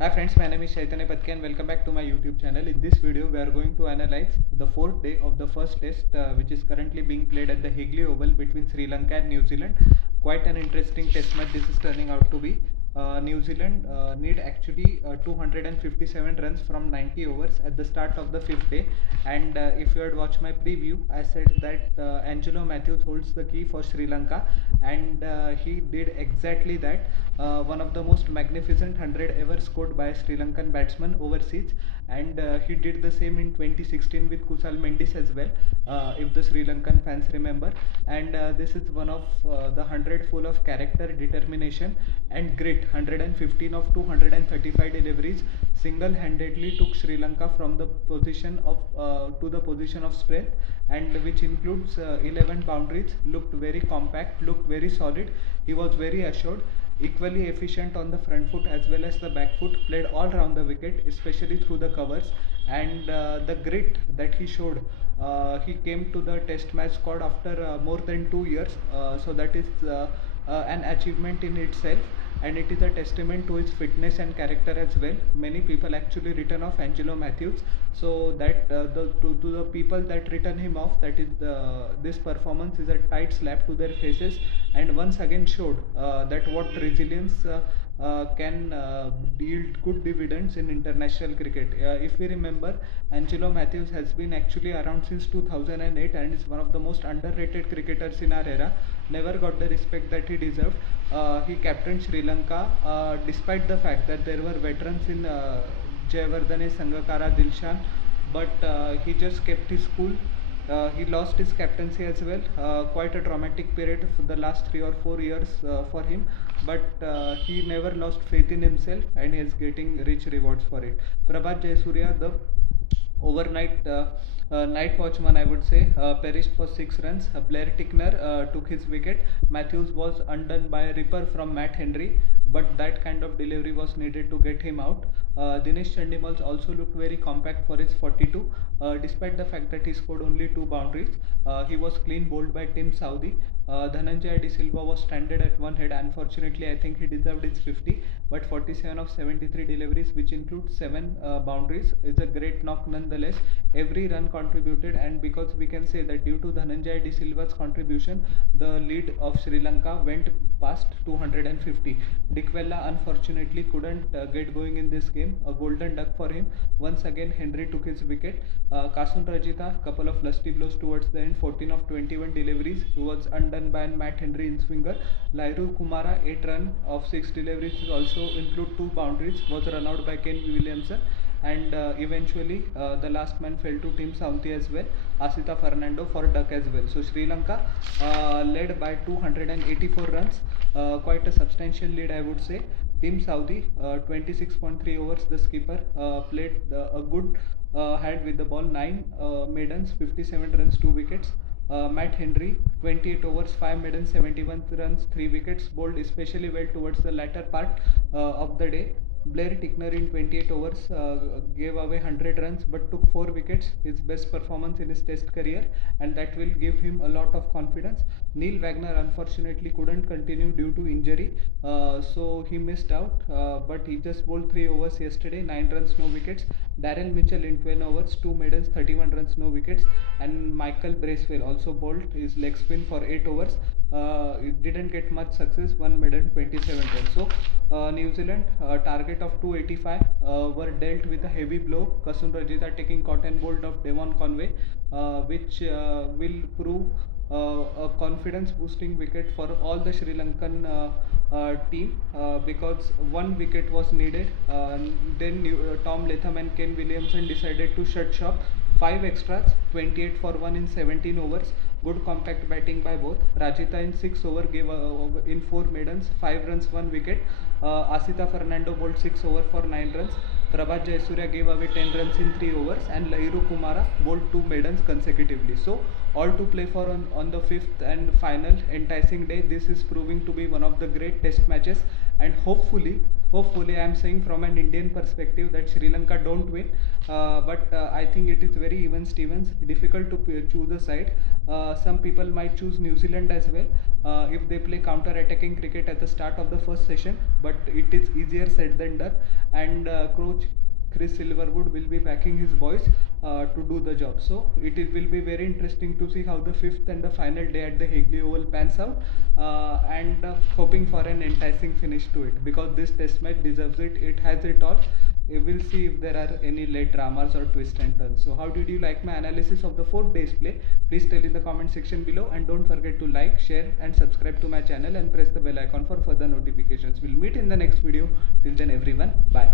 Hi friends, my name is Chaitanya Patke and welcome back to my YouTube channel. In this video, we are going to analyze the fourth day of the first test, which is currently being played at the Higley Oval between Sri Lanka and New Zealand. Quite an interesting test match this is turning out to be. New Zealand need actually 257 runs from 90 overs at the start of the fifth day. And if you had watched my preview, I said that Angelo Matthews holds the key for Sri Lanka, and he did exactly that. One of the most magnificent 100 ever scored by a Sri Lankan batsman overseas, and he did the same in 2016 with Kusal Mendis as well, if the Sri Lankan fans remember. And this is one of the 100 full of character, determination, and grit. 115 of 235 deliveries single-handedly took Sri Lanka from the position of to the position of strength, and which includes 11 boundaries. Looked very compact, looked very solid. He was very assured, equally efficient on the front foot as well as the back foot, played all round the wicket, especially through the covers. And the grit that he showed, he came to the test match squad after more than 2 years, so that is an achievement in itself, and it is a testament to his fitness and character as well. Many people actually written off Angelo Matthews, so that to the people that written him off, that is this performance is a tight slap to their faces, and once again showed that what resilience can yield good dividends in international cricket. If we remember, Angelo Matthews has been actually around since 2008 and is one of the most underrated cricketers in our era. Never got the respect that he deserved. He captained Sri Lanka despite the fact that there were veterans in Jayawardene, Sangakkara, Dilshan, but he just kept his cool. He lost his captaincy as well. Quite a traumatic period for the last 3 or 4 years for him, but he never lost faith in himself, and he is getting rich rewards for it. Prabhat Jayasuriya, the overnight night watchman, I would say, perished for 6 runs. Blair Tickner took his wicket. Matthews was undone by a ripper from Matt Henry, but that kind of delivery was needed to get him out. Dinesh Chandimal also looked very compact for his 42, despite the fact that he scored only 2 boundaries. He was clean bowled by Tim Southee. Dhananjaya De Silva was stranded at one head. Unfortunately, I think he deserved his 50, but 47 of 73 deliveries, which includes 7 boundaries, is a great knock nonetheless. Every run contributed, and because we can say that due to Dhananjaya De Silva's contribution, the lead of Sri Lanka went past 250. Dickwella unfortunately couldn't get going in this game. A golden duck for him. Once again, Henry took his wicket. Kasun Rajitha, couple of lusty blows towards the end. 14 of 21 deliveries. He was undone by Matt Henry in swinger. Lairu Kumara, 8 run of 6 deliveries, also include 2 boundaries, was run out by Ken Williamson, and eventually the last man fell to Tim Southee as well. Asita Fernando for duck as well. So Sri Lanka led by 284 runs, quite a substantial lead, I would say. Tim Southee, 26.3 overs, the skipper, played a good hand with the ball, 9 maidens, 57 runs, 2 wickets. Matt Henry, 28 overs, 5 maidens, 71 runs, 3 wickets, bowled especially well towards the latter part of the day. Blair Tickner in 28 overs gave away 100 runs but took 4 wickets, his best performance in his test career, and that will give him a lot of confidence. Neil Wagner unfortunately couldn't continue due to injury, so he missed out, but he just bowled 3 overs yesterday, 9 runs, no wickets. Darren Mitchell in 12 overs, 2 maidens, 31 runs, no wickets, and Michael Bracewell also bowled his leg spin for 8 overs. It didn't get much success, 1 maiden, 27 runs. So New Zealand target of 285 were dealt with a heavy blow. Kasun Rajitha taking cotton bolt of Devon Conway, which will prove a confidence boosting wicket for all the Sri Lankan team, because one wicket was needed. Then Tom Latham and Ken Williamson decided to shut shop. 5 extras, 28 for 1 in 17 overs. Good compact batting by both. Rajitha in 6 over gave in 4 maidens, 5 runs, 1 wicket. Asita Fernando bowled 6 over for 9 runs. Prabhat Jayasuriya gave away 10 runs in 3 overs, and Lairu Kumara bowled 2 maidens consecutively. So all to play for on the 5th and final enticing day. This is proving to be one of the great test matches, and hopefully hopefully, I am saying from an Indian perspective that Sri Lanka don't win, but I think it is very even Stevens. Difficult to choose a side. Some people might choose New Zealand as well if they play counter-attacking cricket at the start of the first session, but it is easier said than done. And coach Chris Silverwood will be backing his boys to do the job. So will be very interesting to see how the fifth and the final day at the Hagley Oval pans out, and hoping for an enticing finish to it, because this test match deserves it. It has it all. We will see if there are any late dramas or twists and turns. So how did you like my analysis of the 4 days play? Please tell in the comment section below, and don't forget to like, share and subscribe to my channel and press the bell icon for further notifications. We'll meet in the next video. Till then everyone, bye.